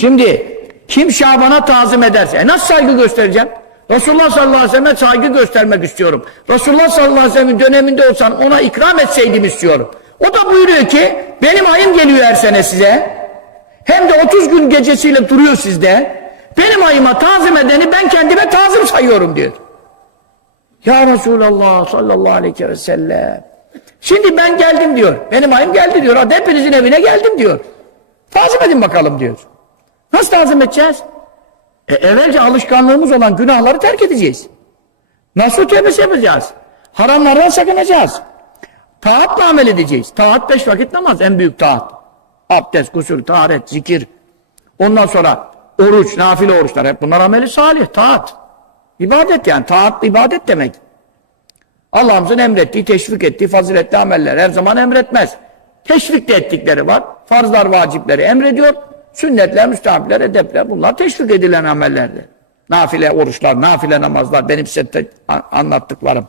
Şimdi kim Şaban'a tazim ederse, e nasıl saygı göstereceğim? Resulullah sallallahu aleyhi ve selleme saygı göstermek istiyorum. Resulullah sallallahu aleyhi ve sellem'in döneminde olsan ona ikram etseydim istiyorum. O da buyuruyor ki benim ayım geliyor her sene size. Hem de 30 gün gecesiyle duruyor sizde. Benim ayıma tazim edeni ben kendime tazim sayıyorum diyor. Ya Resulallah sallallahu aleyhi ve sellem. Şimdi ben geldim diyor. Benim ayım geldi diyor. Hadi hepinizin evine geldim diyor. Tazim edin bakalım diyor. Nasıl tazim edeceğiz? E, evvelce alışkanlığımız olan günahları terk edeceğiz. Nasıl tövbesi yapacağız? Haramlardan sakınacağız. Taatla amel edeceğiz. Taat beş vakit namaz en büyük taat. Abdest, gusül, taharet, zikir. Ondan sonra oruç, nafile oruçlar hep bunlar ameli salih, taat. İbadet yani. Taat ibadet demek. Allah'ımızın emrettiği, teşvik ettiği faziletli ameller her zaman emretmez. Teşvik de ettikleri var. Farzlar, vacipleri emrediyor. Sünnetler, müstahapler, edepler bunlar teşvik edilen amellerdir. Nafile oruçlar, nafile namazlar benim size anlattıklarım.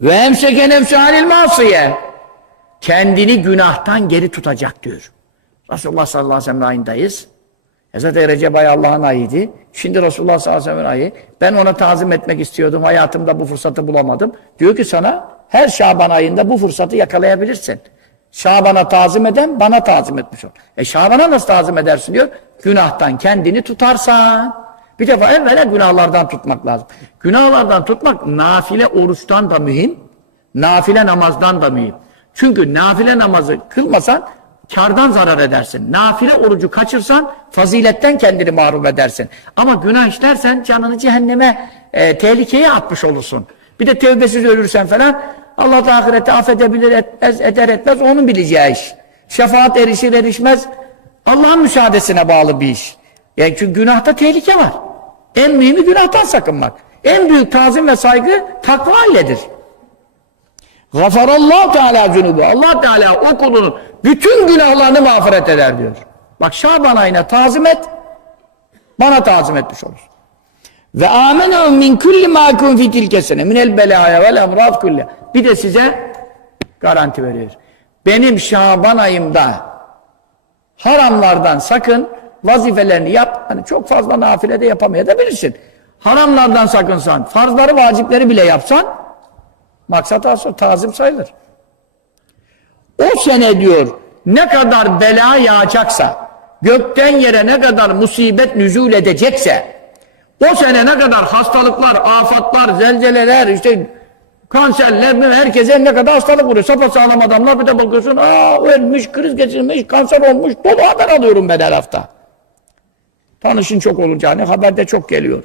Ve emseke nefsi halil masiye. Kendini günahtan geri tutacak diyor. Resulullah sallallahu aleyhi ve sellem ayındayız. Zaten Recep ayı Allah'ın ayıydı. Şimdi Resulullah sallallahu aleyhi ve sellem ayı. Ben ona tazim etmek istiyordum. Hayatımda bu fırsatı bulamadım. Diyor ki sana her Şaban ayında bu fırsatı yakalayabilirsin. Şaban'a tazim eden bana tazim etmiş ol. E Şaban'a nasıl tazim edersin diyor. Günahtan kendini tutarsan. Bir defa evvela günahlardan tutmak lazım. Günahlardan tutmak nafile oruçtan da mühim. Nafile namazdan da mühim. Çünkü nafile namazı kılmasan kardan zarar edersin. Nafile orucu kaçırsan faziletten kendini mahrum edersin. Ama günah işlersen canını cehenneme e, tehlikeye atmış olursun. Bir de tevbesiz ölürsen falan Allah da ahirette affedebilir etmez, eder etmez onun bileceği iş. Şefaat erişir erişmez Allah'ın müsaadesine bağlı bir iş. Yani çünkü günahta tehlike var. En mühimi günahtan sakınmak. En büyük tazim ve saygı takva iledir. Gafarallahu Teala cunubu. Allah Teala o kulunun bütün günahlarını mağfiret eder diyor. Bak Şaban ayına tazim et, bana tazim etmiş olur. Ve amenu min kulli ma kun fi tilke sene min el belaya vel emrad kulli. Bir de size garanti veriyor. Benim Şaban ayımda haramlardan sakın vazifelerini yap. Hani çok fazla nafile de yapamayabilirsin. Haramlardan sakınsan, farzları, vacipleri bile yapsan maksat asıl tazim sayılır. O sene diyor ne kadar bela yağacaksa, gökten yere ne kadar musibet nüzul edecekse, o sene ne kadar hastalıklar, afatlar, zelzeleler, işte kanserler, herkese ne kadar hastalık vuruyor. Sapasağlam adamlar bir de bakıyorsun, aa ölmüş, kriz geçirmiş, kanser olmuş, dolu haber alıyorum ben her hafta. Tanışın çok olacağını haberde çok geliyor.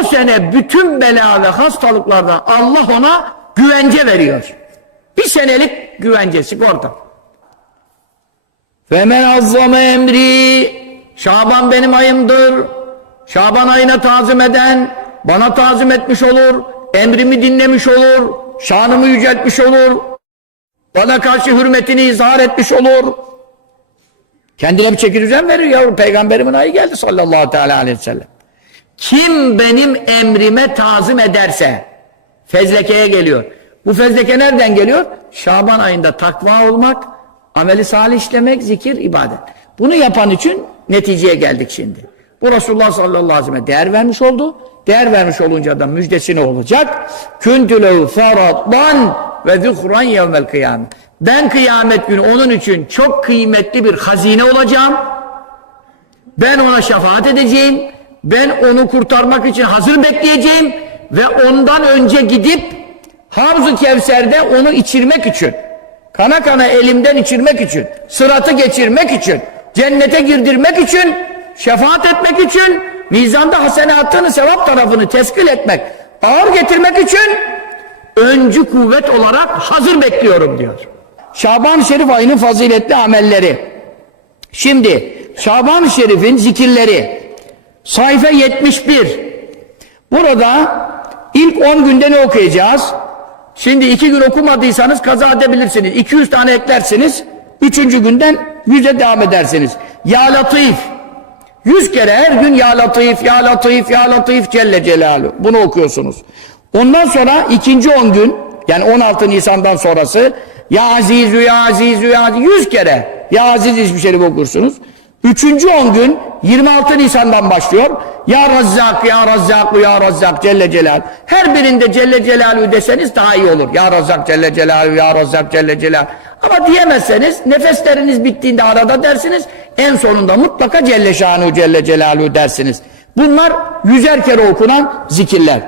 O sene bütün bela ve hastalıklardan Allah ona güvence veriyor. Bir senelik güvence, sigorta. Femen azzame emri Şaban benim ayımdır. Şaban ayına tazim eden bana tazim etmiş olur. Emrimi dinlemiş olur. Şanımı yüceltmiş olur. Bana karşı hürmetini izhar etmiş olur. Kendine bir çeki düzen verir yavrum. Peygamberimin ayı geldi sallallahu teala aleyhi ve sellem. Kim benim emrime tazim ederse fezlekeye geliyor. Bu fezleke nereden geliyor? Şaban ayında takva olmak, ameli salih işlemek, zikir, ibadet. Bunu yapan için neticeye geldik şimdi. Bu Resulullah sallallahu aleyhi ve sellem değer vermiş oldu. Değer vermiş olunca da müjdesi ne olacak? Küntülev feraddan ve zühran yevmel kıyamet. Ben kıyamet günü onun için çok kıymetli bir hazine olacağım. Ben ona şefaat edeceğim. Ben onu kurtarmak için hazır bekleyeceğim. Ve ondan önce gidip Havz-ı Kevser'de onu içirmek için, kana kana elimden içirmek için, sıratı geçirmek için, cennete girdirmek için, şefaat etmek için, mizanda hasenatını, sevap tarafını teskil etmek, ağır getirmek için öncü kuvvet olarak hazır bekliyorum diyor. Şaban-ı Şerif ayının faziletli amelleri. Şimdi Şaban-ı Şerif'in zikirleri sayfa 71. Burada ilk 10 günde ne okuyacağız? Şimdi iki gün okumadıysanız kaza edebilirsiniz. 200 tane eklersiniz. Üçüncü günden yüze devam edersiniz. Ya Latif. Yüz kere her gün Ya Latif, Ya Latif, Ya Latif Celle Celaluhu. Bunu okuyorsunuz. Ondan sonra ikinci on gün yani 16 Nisan'dan sonrası Ya Azizü, Ya Azizü, Ya Azizü yüz kere Ya Aziz hiçbir şey okursunuz. Üçüncü on gün 26 Nisan'dan başlıyor. Ya Razzak, Ya Razzak, Ya Razzak Celle Celal. Her birinde Celle Celaluhu deseniz daha iyi olur. Ya Razzak Celle Celaluhu, Ya Razzak Celle Celal. Ama diyemezseniz nefesleriniz bittiğinde arada dersiniz. En sonunda mutlaka Celle Şanuhu Celle Celaluhu dersiniz. Bunlar yüzer kere okunan zikirler.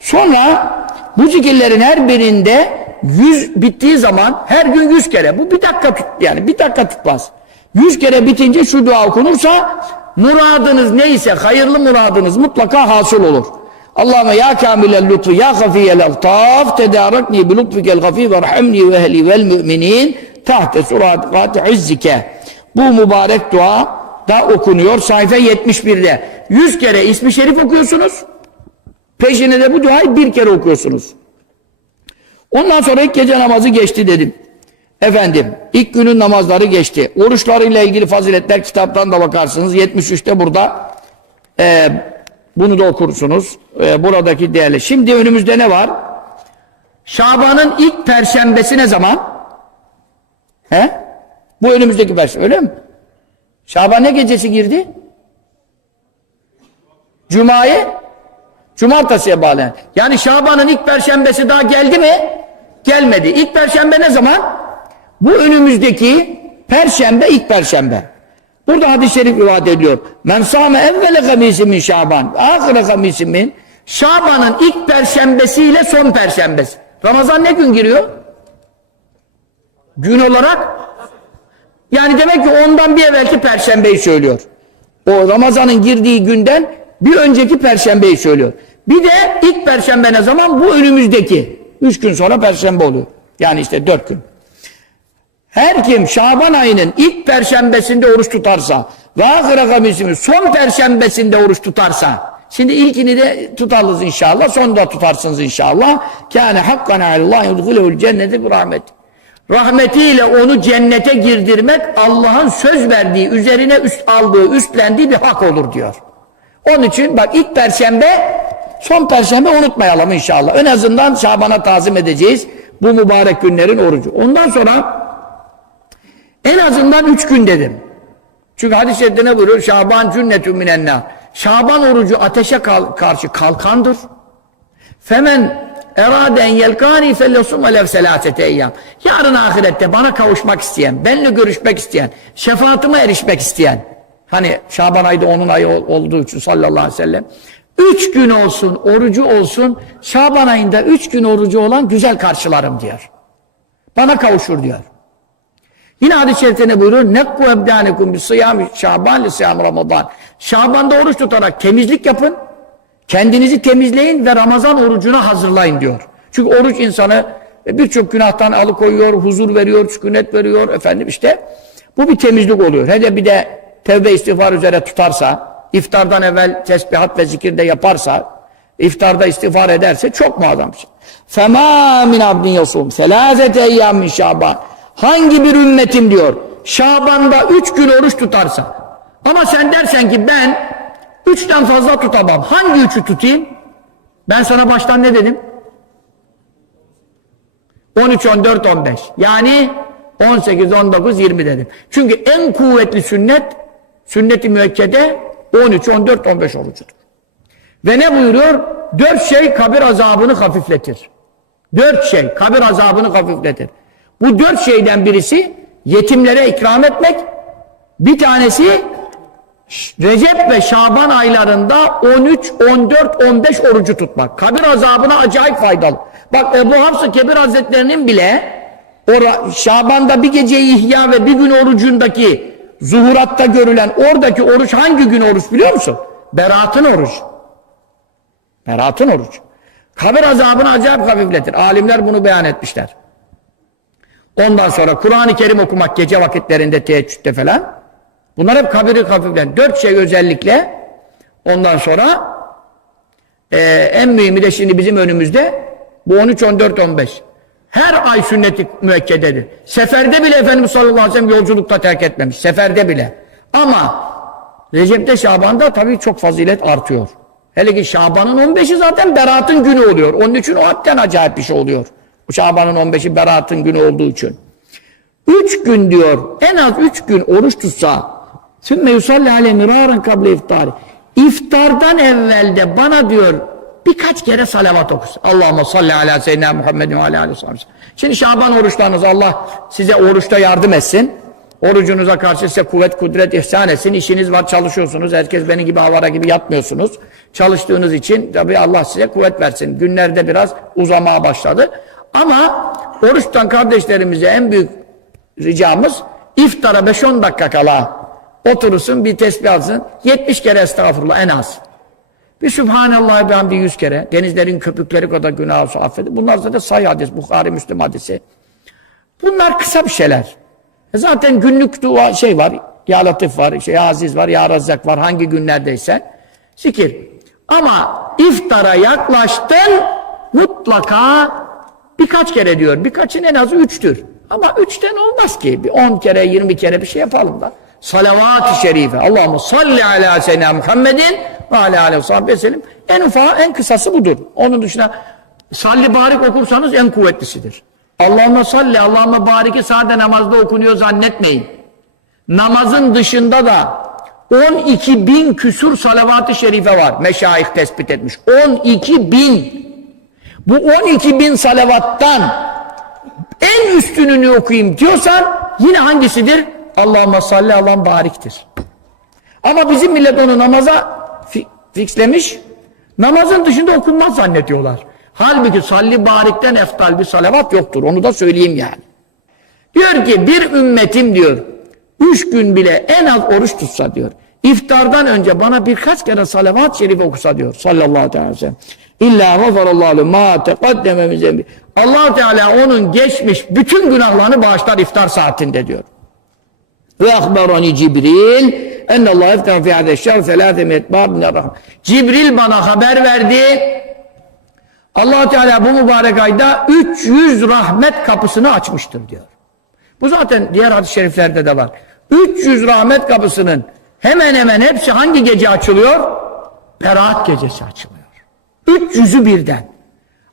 Sonra bu zikirlerin her birinde yüz bittiği zaman her gün yüz kere. Bu bir dakika tut yani bir dakika tutmaz. Yüz kere bitince şu dua okunursa muradınız neyse hayırlı muradınız mutlaka hasıl olur. Allahümme ya kamilel lütfu ya hafiyel eltaf tedarekni bi lütfikel gafî ve rahimni ve ehli vel müminin tahte surat izzike. Bu mübarek dua da okunuyor sayfa 71'de. Yüz kere ismi şerif okuyorsunuz. Peşine de bu duayı bir kere okuyorsunuz. Ondan sonra ilk gece namazı geçti dedim. Efendim ilk günün namazları geçti. Oruçlarıyla ilgili faziletler kitaptan da bakarsınız. 73'te burada e, bunu da okursunuz. E, buradaki değerli. Şimdi önümüzde ne var? Şaban'ın ilk perşembesi ne zaman? He? Bu önümüzdeki perşembe öyle mi? Şaban ne gecesi girdi? Cuma'yı Cumartesiye bağlayan. Yani Şaban'ın ilk perşembesi daha geldi mi? Gelmedi. İlk perşembe ne zaman? Bu önümüzdeki perşembe ilk perşembe. Burada hadis-i şerif ifade ediyor. Men sâme evvele gamisi min Şaban. Ahire gamisi min. Şaban'ın ilk perşembesiyle son perşembesi. Ramazan ne gün giriyor? Gün olarak yani demek ki ondan bir evvelki perşembeyi söylüyor. O Ramazan'ın girdiği günden bir önceki perşembeyi söylüyor. Bir de ilk perşembe ne zaman? Bu önümüzdeki. Üç gün sonra perşembe oluyor. Yani işte dört gün. Her kim Şaban ayının ilk perşembesinde oruç tutarsa ve ahire son perşembesinde oruç tutarsa şimdi ilkini de tutarız inşallah sonunda da tutarsınız inşallah. Kâne hakkan alâ yudhulehul cenneti bir rahmet. Rahmetiyle onu cennete girdirmek Allah'ın söz verdiği üzerine üst aldığı üstlendiği bir hak olur diyor. Onun için bak ilk perşembe son perşembe unutmayalım inşallah. En azından Şaban'a tazim edeceğiz bu mübarek günlerin orucu. Ondan sonra en azından üç gün dedim. Çünkü hadis-i şerifte ne buyuruyor? Şaban cünnetü minennâ. Şaban orucu ateşe karşı kalkandır. Femen eraden yelkani fellesum alev selasete eyyam. Yarın ahirette bana kavuşmak isteyen, benimle görüşmek isteyen, şefaatime erişmek isteyen, hani Şaban ayda onun ayı olduğu için sallallahu aleyhi ve sellem, üç gün olsun, orucu olsun, Şaban ayında üç gün orucu olan güzel karşılarım diyor. Bana kavuşur diyor. Yine hadis-i şerifte ne buyuruyor? Nekku ebdânekum bis sıyam şaban li sıyam ramadan. Şaban'da oruç tutarak temizlik yapın. Kendinizi temizleyin ve Ramazan orucuna hazırlayın diyor. Çünkü oruç insanı e, birçok günahtan alıkoyuyor, huzur veriyor, sükunet veriyor efendim işte. Bu bir temizlik oluyor. Hele bir de tevbe istiğfar üzere tutarsa, iftardan evvel tesbihat ve zikir de yaparsa, iftarda istiğfar ederse çok muazzam şey. Fema min abdin yasum selazete eyyam min şaban. Hangi bir ümmetim diyor, Şaban'da üç gün oruç tutarsa, ama sen dersen ki ben üçten fazla tutamam, hangi üçü tutayım? Ben sana baştan ne dedim? 13, 14, 15. Yani 18, 19, 20 dedim. Çünkü en kuvvetli sünnet, sünnet-i müekkede 13, 14, 15 orucudur. Ve ne buyuruyor? Dört şey kabir azabını hafifletir. Dört şey kabir azabını hafifletir. Bu dört şeyden birisi yetimlere ikram etmek, bir tanesi Recep ve Şaban aylarında 13, 14, 15 orucu tutmak. Kabir azabına acayip faydalı. Bak Ebu Hafs-ı Kebir Hazretlerinin bile Şaban'da bir geceyi ihya ve bir gün orucundaki zuhuratta görülen oradaki oruç hangi gün oruç biliyor musun? Beratın oruç. Beratın oruç. Kabir azabını acayip hafifletir. Alimler bunu beyan etmişler. Ondan sonra Kur'an-ı Kerim okumak gece vakitlerinde teheccüde falan. Bunlar hep kabiri hafiflen. Dört şey özellikle. Ondan sonra e, en mühimi de şimdi bizim önümüzde bu 13, 14, 15. Her ay sünneti müekkededir. Seferde bile Efendimiz sallallahu aleyhi ve sellem yolculukta terk etmemiş. Seferde bile. Ama Recep'te Şaban'da tabii çok fazilet artıyor. Hele ki Şaban'ın 15'i zaten Berat'ın günü oluyor. Onun için o hatten acayip bir şey oluyor. Şaban'ın 15'i Berat'ın günü olduğu için. Üç gün diyor, en az üç gün oruç tutsa, Sümme yusalli aleyhi miraren kable iftari. İftardan evvelde bana diyor birkaç kere salavat okusun. Allahümme salli ala seyyidina Muhammedin ve ala aleyhi. Şimdi Şaban oruçlarınız Allah size oruçta yardım etsin. Orucunuza karşı size kuvvet, kudret ihsan etsin. İşiniz var, çalışıyorsunuz. Herkes benim gibi avara gibi yatmıyorsunuz. Çalıştığınız için tabii Allah size kuvvet versin. Günlerde biraz uzamaya başladı. Ama oruçtan kardeşlerimize en büyük ricamız iftara 5-10 dakika kala oturursun bir tesbih alsın. 70 kere estağfurullah en az. Bir Sübhanallah bir hamdi 100 kere. Denizlerin köpükleri kadar günah olsa affedin. Bunlar zaten sahih hadis. Bukhari, Müslim hadisi. Bunlar kısa bir şeyler. E zaten günlük dua şey var. Ya Latif var, ya Aziz var, Ya Razzak var. Hangi günlerdeyse. Zikir. Ama iftara yaklaştın mutlaka birkaç kere diyor. Birkaçın en azı üçtür. Ama üçten olmaz ki. Bir on kere, yirmi kere bir şey yapalım da. Salavat-ı şerife. Allahümme salli ala seyyidina Muhammedin ve ala aleyhi ve sahibi sellem. En ufağı, en kısası budur. Onun dışında salli barik okursanız en kuvvetlisidir. Allahümme salli, Allahümme bariki sade namazda okunuyor zannetmeyin. Namazın dışında da 12 bin küsur salavat-ı şerife var. Meşayih tespit etmiş. 12 bin. Bu 12 bin salavattan en üstününü okuyayım diyorsan yine hangisidir? Allahümme salli Allah'ın bariktir. Ama bizim millet onu namaza fi fixlemiş. Namazın dışında okunmaz zannediyorlar. Halbuki salli barikten eftal bir salavat yoktur. Onu da söyleyeyim yani. Diyor ki bir ümmetim diyor üç gün bile en az oruç tutsa diyor. İftardan önce bana birkaç kere salavat-ı şerif okusa diyor sallallahu aleyhi ve sellem. İlla gafarallahu ma teqaddeme min zembi. Allah Teala onun geçmiş bütün günahlarını bağışlar iftar saatinde diyor. Ve akberani Cibril enne Allah iftar fi hada şer selâfe metbâb minarrahman. Cibril bana haber verdi. Allah Teala bu mübarek ayda 300 rahmet kapısını açmıştır diyor. Bu zaten diğer hadis-i şeriflerde de var. 300 rahmet kapısının hemen hemen hepsi hangi gece açılıyor? Berat gecesi açılıyor. 300'ü birden.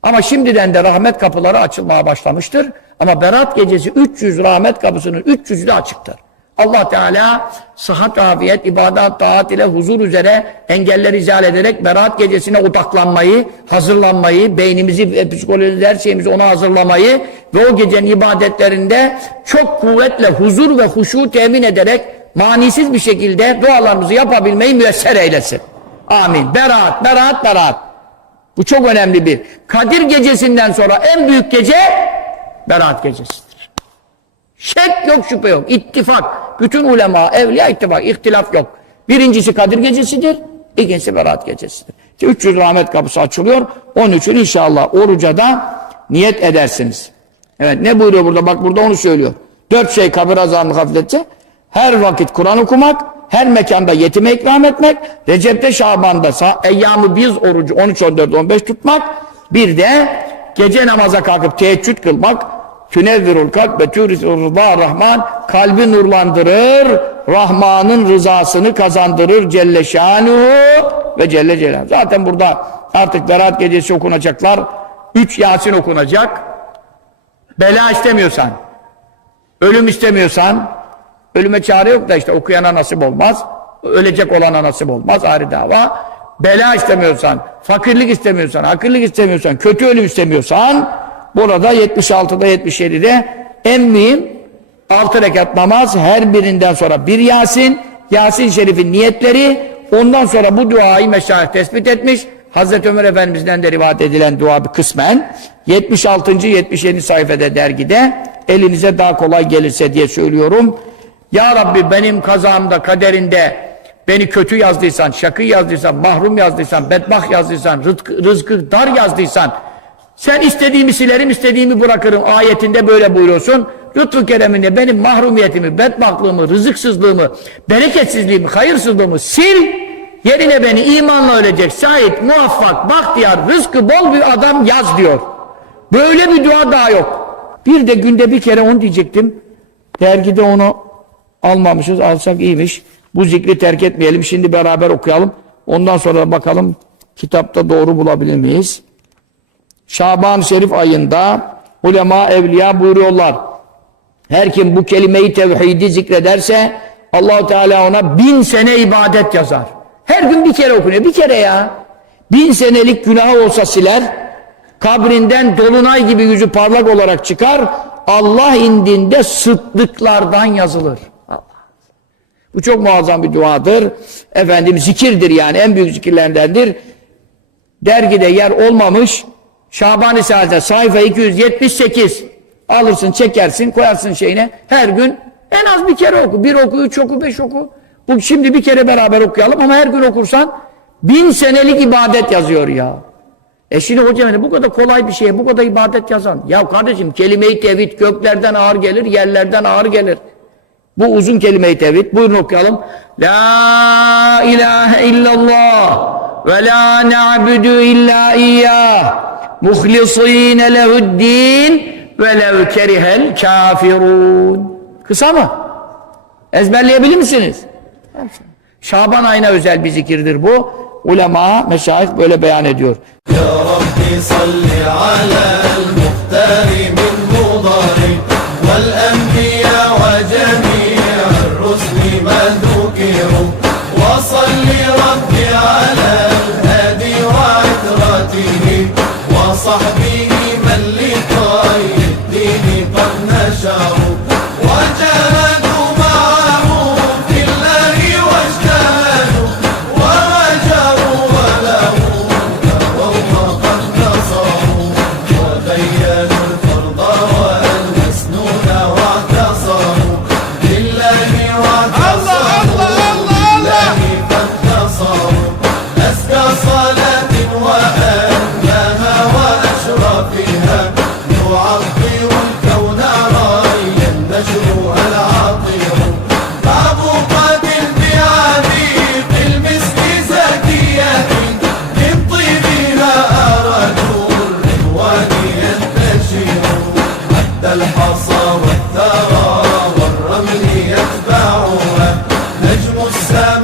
Ama şimdiden de rahmet kapıları açılmaya başlamıştır. Ama Berat gecesi 300 rahmet kapısının 300'ü de açıktır. Allah Teala sıhhat, afiyet, ibadat, taat ile huzur üzere engelleri izale ederek Berat gecesine odaklanmayı, hazırlanmayı, beynimizi ve psikolojimizi her şeyimizi ona hazırlamayı ve o gecenin ibadetlerinde çok kuvvetle huzur ve huşu temin ederek manisiz bir şekilde dualarımızı yapabilmeyi müyesser eylesin. Amin. Berat, berat, berat. Bu çok önemli bir. Kadir gecesinden sonra en büyük gece Berat gecesidir. Şek yok, şüphe yok. İttifak. Bütün ulema, evliya ittifak. ihtilaf yok. Birincisi Kadir gecesidir. ikincisi Berat gecesidir. İşte 300 rahmet kapısı açılıyor. Onun için inşallah oruca da niyet edersiniz. Evet ne buyuruyor burada? Bak burada onu söylüyor. Dört şey kabir azabını hafifletecek. Her vakit Kur'an okumak, her mekanda yetime ikram etmek, Recep'te Şaban'da eyyamı biz orucu 13, 14, 15 tutmak, bir de gece namaza kalkıp teheccüd kılmak, tünevvirul kalp ve türisur rahman, kalbi nurlandırır, Rahman'ın rızasını kazandırır Celle Şanuhu ve Celle Celaluhu. Zaten burada artık Berat gecesi okunacaklar, üç Yasin okunacak, bela istemiyorsan, ölüm istemiyorsan, Ölüme çare yok da işte okuyana nasip olmaz. Ölecek olana nasip olmaz ayrı dava. Bela istemiyorsan, fakirlik istemiyorsan, hakirlik istemiyorsan, kötü ölüm istemiyorsan burada 76'da 77'de en mühim 6 rekat namaz her birinden sonra bir Yasin, Yasin Şerif'in niyetleri ondan sonra bu duayı meşayih tespit etmiş. Hazreti Ömer Efendimiz'den de rivayet edilen dua bir kısmen 76. 77. sayfada dergide elinize daha kolay gelirse diye söylüyorum. Ya Rabbi benim kazamda, kaderinde beni kötü yazdıysan, şakı yazdıysan, mahrum yazdıysan, bedbah yazdıysan, rızkı, rızkı dar yazdıysan, sen istediğimi silerim, istediğimi bırakırım. Ayetinde böyle buyuruyorsun. Lütfu kereminde benim mahrumiyetimi, bedbahtlığımı, rızıksızlığımı, bereketsizliğimi, hayırsızlığımı sil. Yerine beni imanla ölecek, sahip, muvaffak, bahtiyar, rızkı bol bir adam yaz diyor. Böyle bir dua daha yok. Bir de günde bir kere onu diyecektim. Dergide onu almamışız. Alsak iyiymiş. Bu zikri terk etmeyelim. Şimdi beraber okuyalım. Ondan sonra bakalım kitapta doğru bulabilir miyiz? Şaban Şerif ayında ulema evliya buyuruyorlar. Her kim bu kelimeyi tevhidi zikrederse Allahu Teala ona bin sene ibadet yazar. Her gün bir kere okunuyor. Bir kere ya. Bin senelik günahı olsa siler. Kabrinden dolunay gibi yüzü parlak olarak çıkar. Allah indinde sıddıklardan yazılır. Bu çok muazzam bir duadır. Efendim zikirdir yani en büyük zikirlerindendir. Dergide yer olmamış Şaban-ı Saadet'e sayfa 278 alırsın çekersin koyarsın şeyine her gün en az bir kere oku. Bir oku, üç oku, beş oku. Bu şimdi bir kere beraber okuyalım ama her gün okursan bin senelik ibadet yazıyor ya. E şimdi hocam bu kadar kolay bir şey, bu kadar ibadet yazan. Ya kardeşim kelime-i tevhid göklerden ağır gelir, yerlerden ağır gelir. Bu uzun kelime-i tevhid. Buyurun okuyalım. La ilahe illallah ve la na'budu illa iyyah muhlisine lehuddin ve lev kerihel kafirun. Kısa mı? Ezberleyebilir misiniz? Şaban ayına özel bir zikirdir bu. Ulema, meşayih böyle beyan ediyor. Ya Rabbi salli alel muhtari bil mudari vel enbiya 하빈 والرمل يتبعها نجم السماء